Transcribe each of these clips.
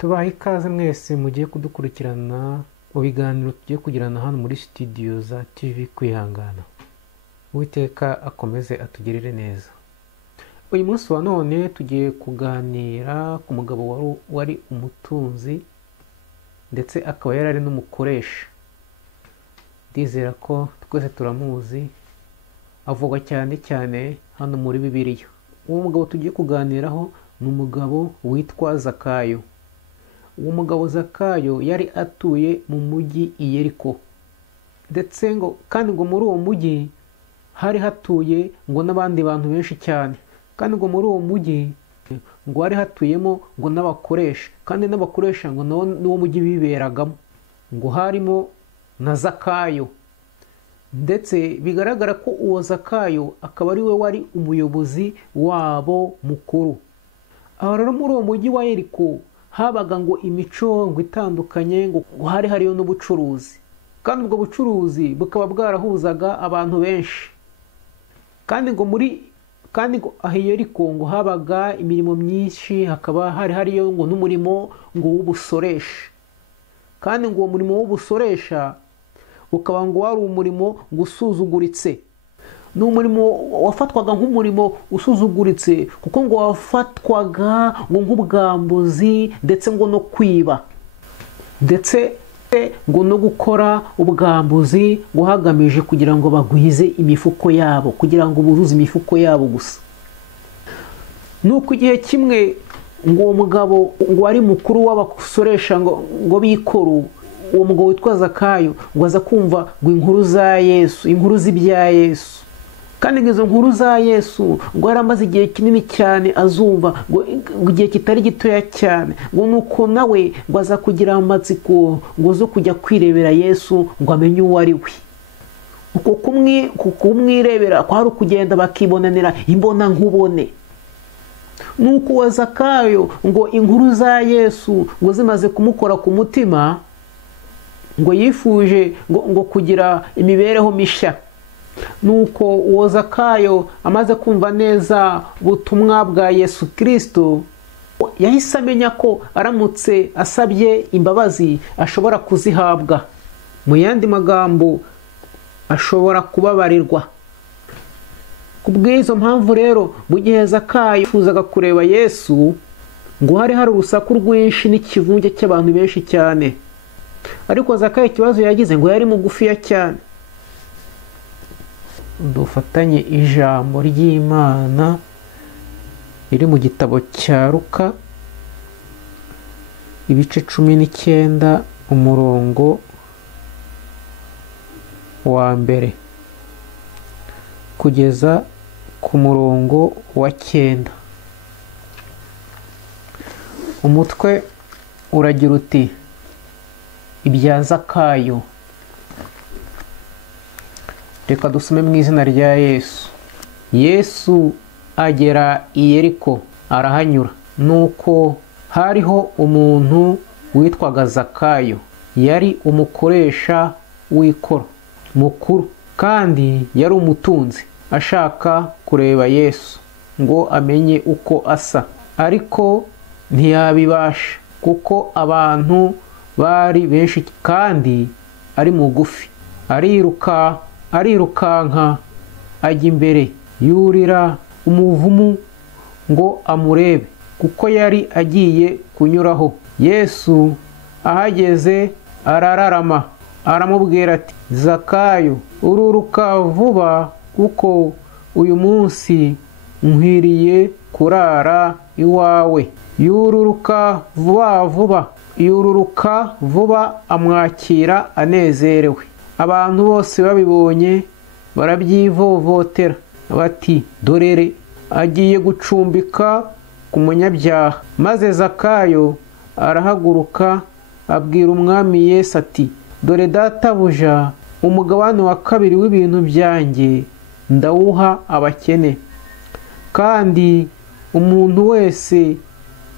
Tubaha ikaze mwese mugiye kudukurikirana mu biganiro tugiye kugirana hano muri studio za TV Kwihangana. Uwiteka akomeze atugirire neza. Uyu munsi wa none tugiye kuganira ku mugabo wari umutunzi ndetse akaba yarari n'umukoresha. Ndizera ko twese turamuzi, avugwa cyane cyane hano muri Bibiliya. Uwo mugabo tugiye kuganiraho ni umugabo witwa Zakayo. Uwo mugabo Zakayo yari atuye mu mujyi i Yeriko, ndetse kandi muri uwo mujyi hari hatuye n'abandi bantu benshi cyane, kandi muri uwo mujyi hari hatuyemo n'abakoresha, kandi n'abakoresha n'uwo mujyi biberagamo, harimo na Zakayo. Ndetse bigaragara ko uwo Zakayo akaba ari we wari umuyobozi wabo mukuru. Aho rero muri uwo mujyi wa Yeriko habaga imico itandukanye, hari hariyo n'ubucuruzi, kandi ubwo bucuruzi bukaba bwarahuzaga abantu benshi. kandi aho i Yeriko habaga imirimo myinshi, hakaba hariyo n'umurimo w'ubusoresha. Kandi uwo murimo w'ubusoresha ukaba wari umurimo usuzuguritse. Ni umurimo wafatwaga nk'umurimo usuzuguritse, kuko wafatwaga nk'ubwambuzi ndetse no kwiba, ndetse no gukora ubwambuzi hagamije kugira ngo bagwize imifuko yabo, kugira ngo buzuze imifuko yabo gusa. Nuko igihe kimwe uwo mugabo wari mukuru w'abasoresha b'ikoro, uwo mugabo witwa Zakayo aza kumva inkuru za Yesu, inkuru z'ibya Yesu. Kandi izo nkuru za Yesu yari amaze igihe kinini cyane azumva, igihe kitari gitoya cyane. Nuko nawe aza kugira amatsiko zo kujya kwirebera Yesu amenye uwo ari we. Uko kumwirebera kwari ukugenda bakibonanira imbona nkubone. Nuko uwo Zakayo inkuru za Yesu zimaze kumukora ku mutima, yifuje kugira imibereho mishya. Nuko uwo Zakayo amaze kumva neza ubutumwa bwa Yesu Kristo, yahise amenya ko aramutse asabye imbabazi ashobora kuzihabwa. Mu yandi magambo, ashobora kubabarirwa. Kubw'izo mpamvu rero, mu gihe Zakayo yifuzaga kureba Yesu, hari urusaku rwinshi n'ikivunge cy'abantu benshi cyane. Ariko Zakayo ikibazo yagize yari mugufiya cyane. Dufatanye ijambo ry'Imana riri mu gitabo cya Luka, ibice 19 umurongo wa mbere kugeza ku murongo wa 9. Umutwe uragira uti: ibya Zakayo. Reka dusome mu izina rya Yesu. Yesu agera i Yeriko, arahanyura. Nuko hariho umuntu witwaga Zakayo, yari umukoresha w'ikoro mukuru, kandi yari umutunzi, ashaka kureba Yesu amenye uko asa. Ariko ntiyabibasha, kuko abantu bari benshi kandi ari mugufi. Arirukanka ajya imbere, yurira umuvumu amurebe, kuko yari agiye kunyuraho. Yesu ahageze arararama, aramubwira ati: Zakayo, ururuka vuba, kuko uyu munsi nkwiriye kurara iwawe. Yururuka vuba amwakira anezerewe. Abantu bose babibonye barabyivovotera bati: dorere agiye gucumbika ku munyabyaha. Maze Zakayo arahaguruka abwira umwami Yesu ati: dore databuja, umugabane wa 2 w'ibintu byanjye ndawuha abakene, kandi umuntu wese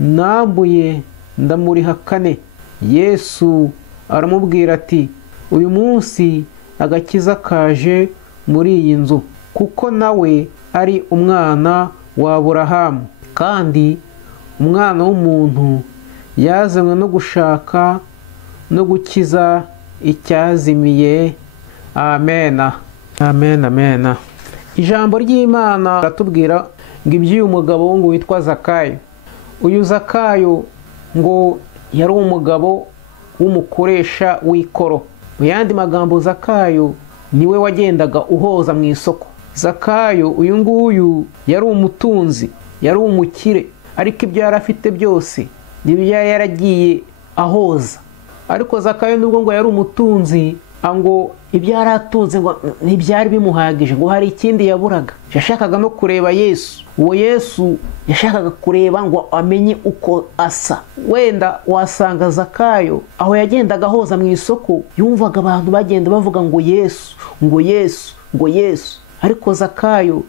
nambuye ndamuriha 4. Yesu aramubwira ati: uyu munsi agakiza kaje muri iyi nzu, kuko nawe ari umwana wa Aburahamu. Kandi umwana w'umuntu yazanywe no gushaka no gukiza icyazimiye. Amena, amen, amen. Ijambo ry'Imana ratubwira ngo iby'uyu mugabo ngo witwa Zakayo. Uyu Zakayo ngo yari umugabo w'umukoresha w'ikoro. Mu yandi magambo, Zakayo niwe wagendaga uhoza mu isoko. Zakayo uyu nguyu yari umutunzi, yari umukire, ariko ibyo yari afite byose nibyo yaragiye ahoza. Ariko Zakayo nubwo ngo yari umutunzi, ngo ibyo yari atunze ngo ntibyari bimuhagije, ngo hari ikindi yaburaga. Yashakaga no kureba Yesu. Uwo Yesu yashakaga kureba ngo amenye uko asa. Wenda wasanga Zakayo aho yagendaga ahoza mu isoko yumvaga abantu bagenda bavuga ngo Yesu, ngo Yesu, ngo Yesu. Ariko Zakayo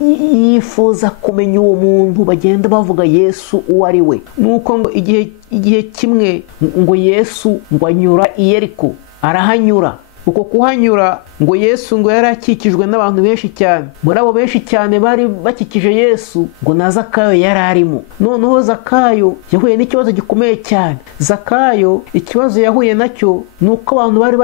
yifuza kumenya uwo muntu bagenda bavuga Yesu uwo ari we. Nuko ngo igihe kimwe ngo Yesu ngo anyura i Yeriko, arahanyura. Uko kuhanyura ngo Yesu ngo yari akikijwe n'abantu benshi cyane. Muri abo benshi cyane bari bakikije Yesu ngo na Zakayo yari arimo. Noneho Zakayo yahuye n'ikibazo gikomeye cyane. Zakayo ikibazo yahuye nacyo ni uko abantu bari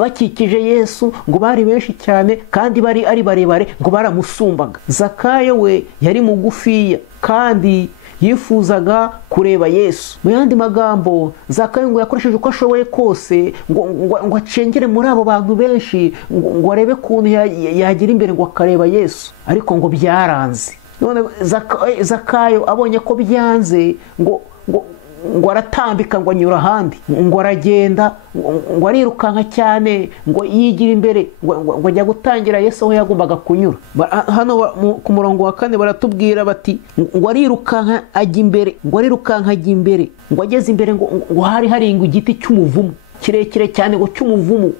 bakikije Yesu ngo bari benshi cyane kandi bari ari barebare ngo baramusumbaga. Zakayo we yari mugufiya kandi yifuzaga kureba Yesu. Mu yandi magambo, Zakayo ngo yakoresheje uko ashoboye kose ngo acengere muri abo bantu benshi ngo arebe kuntu yagira imbere ngo akareba Yesu, ariko ngo byaranze. None Zakayo abonye ko byanze ngo aratambika ngo anyura ahandi, ngo aragenda ngo arirukanka cyane ngo yigira imbere ngo ajya gutangira Yesu aho yagombaga kunyura. Hano ku murongo wa 4 baratubwira bati ngo arirukanka ajya imbere, ngo arirukanka ajya imbere, ngo ageze imbere ngo hari haringa igiti cy'umuvumu kirekire cyane ngo cy'umuvumu.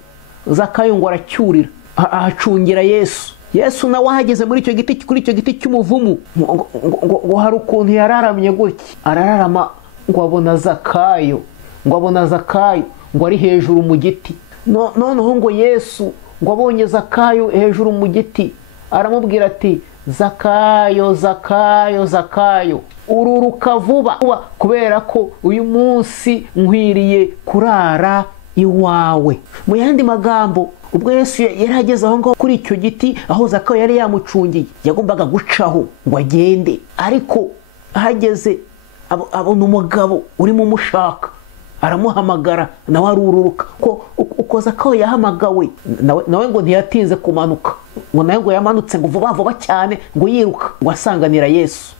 Zakayo ngo aracyurira ahacungira Yesu. Yesu nawe ahageze muri icyo giti, kuri icyo giti cy'umuvumu ngo hari ukuntu yararamye gutya, arararama ngo abona Zakayo, ngo ari hejuru mu giti. Noneho ngo Yesu ngo abonye Zakayo hejuru mu giti aramubwira ati, Zakayo, Zakayo, Zakayo, ururuka vuba kubera ko uyu munsi nkwiriye kurara iwawe. Mu yandi magambo, ubwo Yesu yari ageze aho ngaho kuri icyo giti aho Zakayo yari yamucungiye, yagombaga gucaho ngo agende, ariko ahageze abona umugabo urimo umushaka, aramuhamagara, nawe arururuka. Uko Zakayo yahamagawe nawe ngo ntiyatinze kumanuka, ngo nawe ngo yamanutse ngo vuba vuba cyane ngo yiruka ngo asanganira Yesu.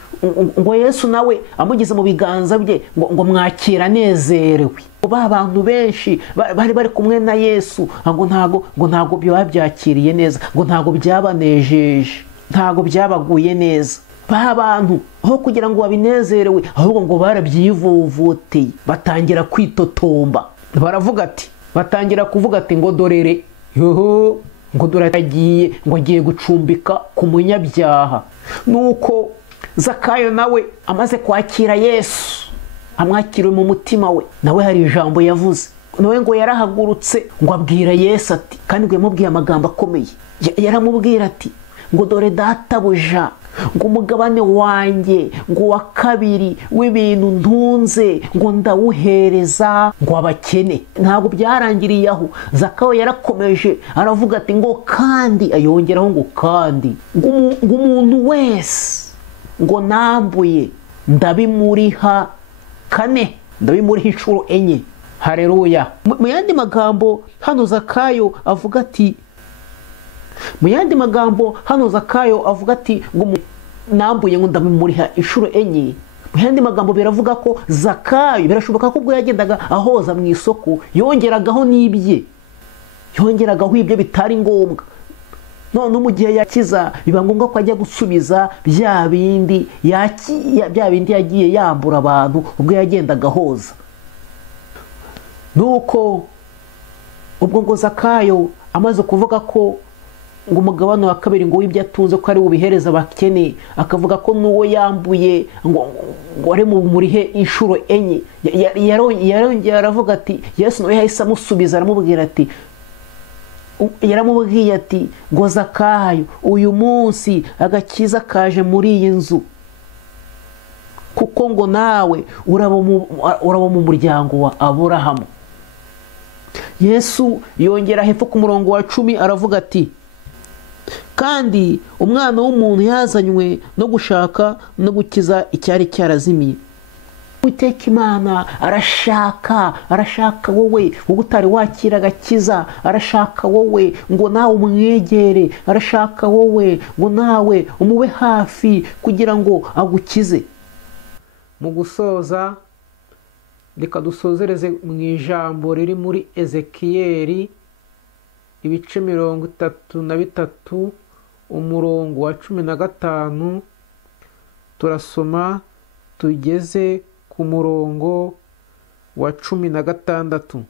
Ngo Yesu nawe amugeze mu biganza bye ngo mwakira nezerewe. Ba bantu benshi bari kumwe na Yesu ngo ntago byakiriye neza, ngo ntago byabanejeje, ntago byabaguye neza. Ba bantu aho kugira ngo babinezerewe ahubwo ngo barabyivuvuteye, batangira kwitotomba. Batangira kuvuga ati ngo dorere, yoho, ngo doratagiye ngo agiye gucumbika ku munyabyaha. Nuko Zakayo nawe amaze kwakira Yesu, amwakiriwe mu mutima we, nawe hari ijambo yavuze. Nawe ngo yarahagurutse ngo abwira Yesu ati, kandi ngo yamubwiye amagambo akomeye. Yaramubwira ati ngo dore databuja, ngo umugabane wanjye ngo wa kabiri w'ibintu ntunze ngo ndawuhereza ngo abakene. Ntabwo byarangiriye aho. Zakayo yarakomeje aravuga ati ngo kandi, ayongeraho ngo kandi, ngo umuntu wese ngo nambuye ndabimuriha 4, ndabimuriha inshuro 4. Haleluya. Mu yandi magambo hano Zakayo avuga ati, ngo nambuye ngo ndabimuriha inshuro 4. Mu yandi magambo biravuga ko Zakayo birashoboka ko ubwo yagendaga ahoza mu isoko yongeragaho n'ibye, yongeragaho ibyo bitari ngombwa. None mu gihe yakiza biba ngombwa ko ajya gusubiza bya bindi yagiye yambura abantu ubwo yagendaga ahoza. Nuko ubwo ngo Zakayo amaze kuvuga ko ngo umugabane wa kabiri ngo w'ibyo atunze ko ari ubihereza abakene, akavuga ko n'uwo yambuye ngo ari murihe inshuro 4, yarongera aravuga ati, Yesu nawe yahise amusubiza aramubwira ati, yaramubwiye ati ngo Zakayo, uyu munsi agakiza kaje muri iyi nzu, kuko ngo nawe uraba mu muryango wa Aburahamu. Yesu yongera hepfo ku murongo wa 10 aravuga ati, kandi umwana w'umuntu yazanywe no gushaka no gukiza icyari cyarazimiye. Uwiteka Imana arashaka wowe utari wakira agakiza, arashaka wowe ngo nawe umwegere, arashaka wowe ngo nawe umube hafi kugira ngo agukize. Mu gusoza, reka dusozereze mu ijambo riri muri Ezekiyeli ibice 33 umurongo wa 15, turasoma tugeze ku murongo wa 16.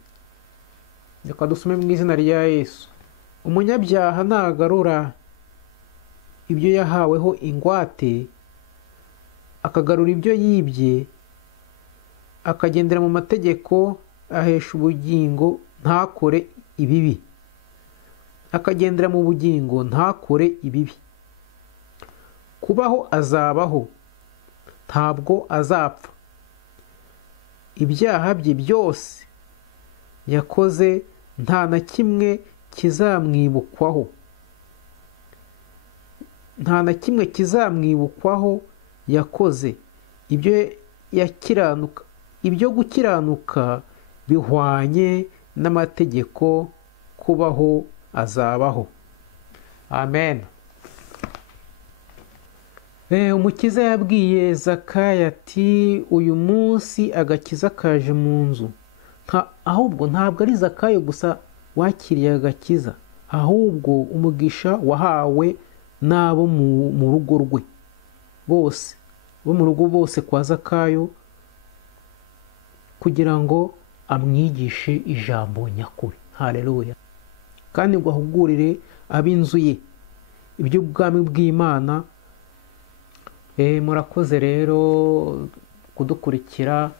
Reka dusome mu izina rya Yesu. Umunyabyaha nagarura ibyo yahaweho ingwate, akagarura ibyo yibye, akagendera mu mategeko ahesha ubugingo ntakore ibibi, akagendera mu bugingo ntakore ibibi, kubaho azabaho, ntabwo azapfa. Ibyaha bye byose yakoze nta na kimwe kizamwibukwaho, nta na kimwe kizamwibukwaho yakoze. Ibyo gukiranuka bihwanye n'amategeko, kubaho azabaho. Amen. Umukiza yabwiye Zakayo ati, uyu munsi agakiza kaje mu nzu. Ahubwo ntabwo ari Zakayo gusa wakiriye agakiza, ahubwo umugisha wahawe n'abo mu rugo rwe bose, bo mu rugo bose kwa Zakayo, kugira ngo amwigishe ijambo nyakuri. Haleluya. Kandi ngo ahugurire ab'inzu ye iby'ubwami bw'Imana. Murakoze rero kudukurikira,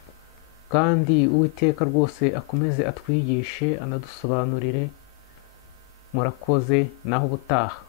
kandi Uwiteka rwose akomeze atwigishe anadusobanurire. Murakoze, naho ubutaha.